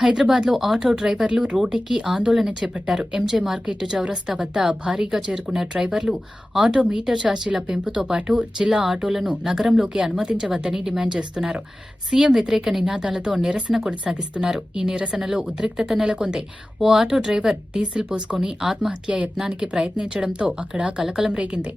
హైదరాబాద్లో ఆటో డ్రైవర్లు రోడ్డెక్కి ఆందోళన చేపట్టారు. ఎంజే మార్కెట్ చౌరస్తా వద్ద భారీగా చేరుకున్న డ్రైవర్లు ఆటో మీటర్ ఛార్జీల పెంపుతో పాటు జిల్లా ఆటోలను నగరంలోకి అనుమతించవద్దని డిమాండ్ చేస్తున్నారు. సీఎం వ్యతిరేక నినాదాలతో నిరసన కొనసాగిస్తున్నారు. ఈ నిరసనలో ఉద్రిక్తత నెలకొంది. ఓ ఆటో డ్రైవర్ డీజిల్ పోసుకొని ఆత్మహత్యా యత్నానికి ప్రయత్నించడంతో అక్కడ కలకలం రేగింది.